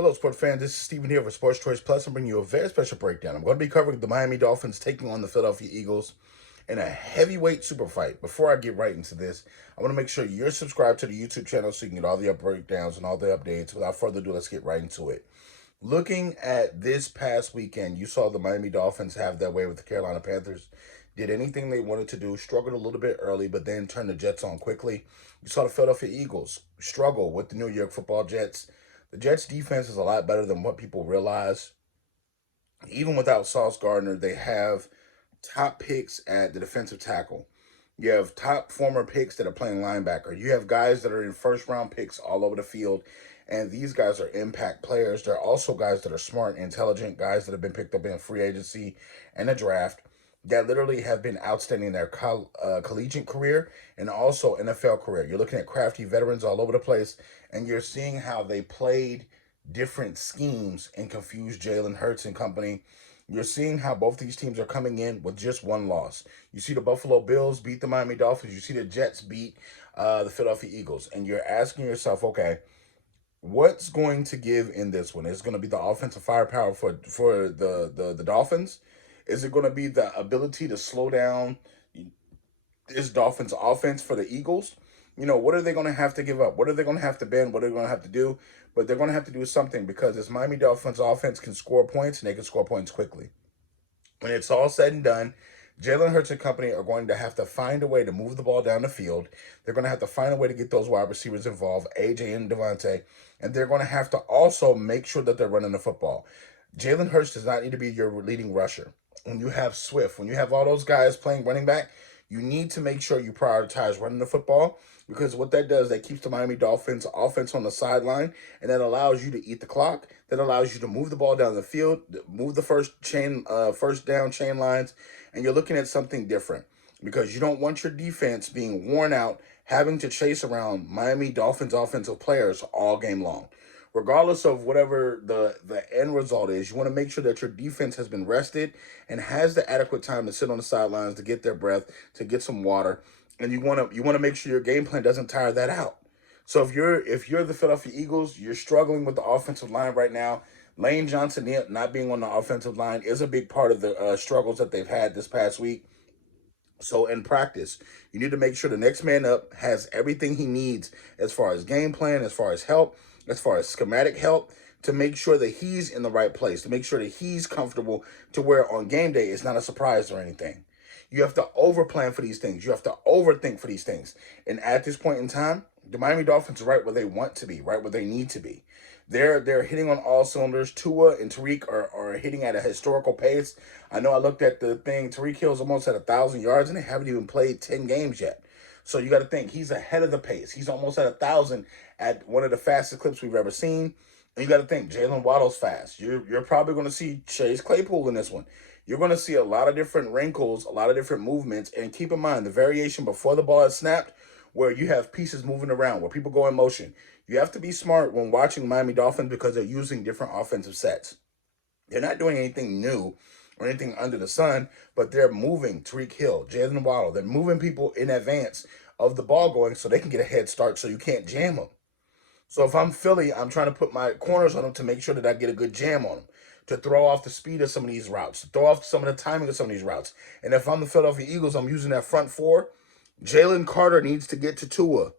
Hello, sports fans. This is Steven here for Sports Choice Plus. I'm bringing you a very special breakdown. I'm going to be covering the Miami Dolphins taking on the Philadelphia Eagles in a heavyweight super fight. Before I get right into this, I want to make sure you're subscribed to the YouTube channel so you can get all the breakdowns and all the updates. Without further ado, let's get right into it. Looking at this past weekend, you saw the Miami Dolphins have their way with the Carolina Panthers. Did anything they wanted to do, struggled a little bit early, but then turned the Jets on quickly. You saw the Philadelphia Eagles struggle with the New York Football Jets. The Jets' defense is a lot better than what people realize. Even without Sauce Gardner, they have top picks at the defensive tackle. You have top former picks that are playing linebacker. You have guys that are in first-round picks all over the field, and these guys are impact players. They're also guys that are smart, intelligent, guys that have been picked up in free agency and the draft that literally have been outstanding in their collegiate career and also NFL career. You're looking at crafty veterans all over the place, and you're seeing how they played different schemes and confused Jalen Hurts and company. You're seeing how both these teams are coming in with just one loss. You see the Buffalo Bills beat the Miami Dolphins. You see the Jets beat the Philadelphia Eagles. And you're asking yourself, okay, what's going to give in this one? Is it going to be the offensive firepower for the Dolphins? Is it going to be the ability to slow down this Dolphins offense for the Eagles? You know, what are they going to have to give up? What are they going to have to bend? What are they going to have to do? But they're going to have to do something because this Miami Dolphins offense can score points, and they can score points quickly. When it's all said and done, Jalen Hurts and company are going to have to find a way to move the ball down the field. They're going to have to find a way to get those wide receivers involved, AJ and Devontae, and they're going to have to also make sure that they're running the football. Jalen Hurts does not need to be your leading rusher. When you have Swift, when you have all those guys playing running back, you need to make sure you prioritize running the football because what that does, that keeps the Miami Dolphins offense on the sideline, and that allows you to eat the clock. That allows you to move the ball down the field, move the first down chain lines, and you're looking at something different because you don't want your defense being worn out, having to chase around Miami Dolphins offensive players all game long. Regardless of whatever the end result is, you want to make sure that your defense has been rested and has the adequate time to sit on the sidelines, to get their breath, to get some water, and you want to make sure your game plan doesn't tire that out. So if you're the Philadelphia Eagles, you're struggling with the offensive line right now. Lane Johnson not being on the offensive line is a big part of the struggles that they've had this past week. So in practice, you need to make sure the next man up has everything he needs as far as game plan, as far as help, as far as schematic help, to make sure that he's in the right place, to make sure that he's comfortable to where on game day it's not a surprise or anything. You have to overplan for these things. You have to overthink for these things. And at this point in time, the Miami Dolphins are right where they want to be, right where they need to be. They're hitting on all cylinders. Tua and Tariq are hitting at a historical pace. I know I looked at the thing. Tariq Hill's almost at 1,000 yards, and they haven't even played 10 games yet. So you got to think he's ahead of the pace. He's almost at 1,000 at one of the fastest clips we've ever seen. And you got to think Jalen Waddle's fast. You're probably going to see Chase Claypool in this one. You're going to see a lot of different wrinkles, a lot of different movements, and keep in mind the variation before the ball is snapped, where you have pieces moving around, where people go in motion. You have to be smart when watching Miami Dolphins because they're using different offensive sets. They're not doing anything new or anything under the sun, but they're moving Tariq Hill, Jalen Waddle. They're moving people in advance of the ball going so they can get a head start so you can't jam them. So if I'm Philly, I'm trying to put my corners on them to make sure that I get a good jam on them, to throw off the speed of some of these routes, to throw off some of the timing of some of these routes. And if I'm the Philadelphia Eagles, I'm using that front four. Jalen Carter needs to get to Tua.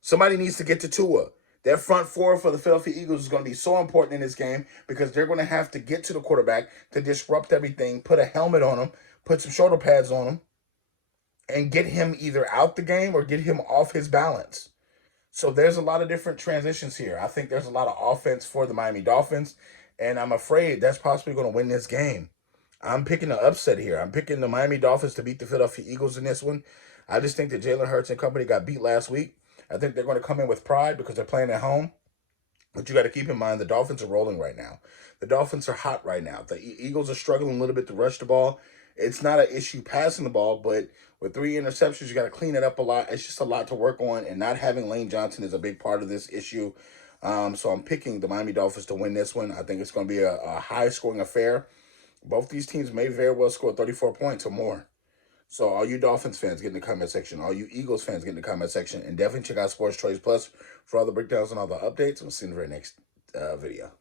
Somebody needs to get to Tua. That front four for the Philadelphia Eagles is going to be so important in this game because they're going to have to get to the quarterback to disrupt everything, put a helmet on him, put some shoulder pads on him, and get him either out the game or get him off his balance. So there's a lot of different transitions here. I think there's a lot of offense for the Miami Dolphins, and I'm afraid that's possibly going to win this game. I'm picking an upset here. I'm picking the Miami Dolphins to beat the Philadelphia Eagles in this one. I just think that Jalen Hurts and company got beat last week. I think they're going to come in with pride because they're playing at home. But you got to keep in mind the Dolphins are rolling right now. The Dolphins are hot right now. The Eagles are struggling a little bit to rush the ball. It's not an issue passing the ball, but with 3 interceptions, you got to clean it up a lot. It's just a lot to work on, and not having Lane Johnson is a big part of this issue. So I'm picking the Miami Dolphins to win this one. I think it's going to be a high-scoring affair. Both these teams may very well score 34 points or more. So all you Dolphins fans, get in the comment section. All you Eagles fans, get in the comment section. And definitely check out Sports Choice Plus for all the breakdowns and all the updates. We'll see you in the very next video.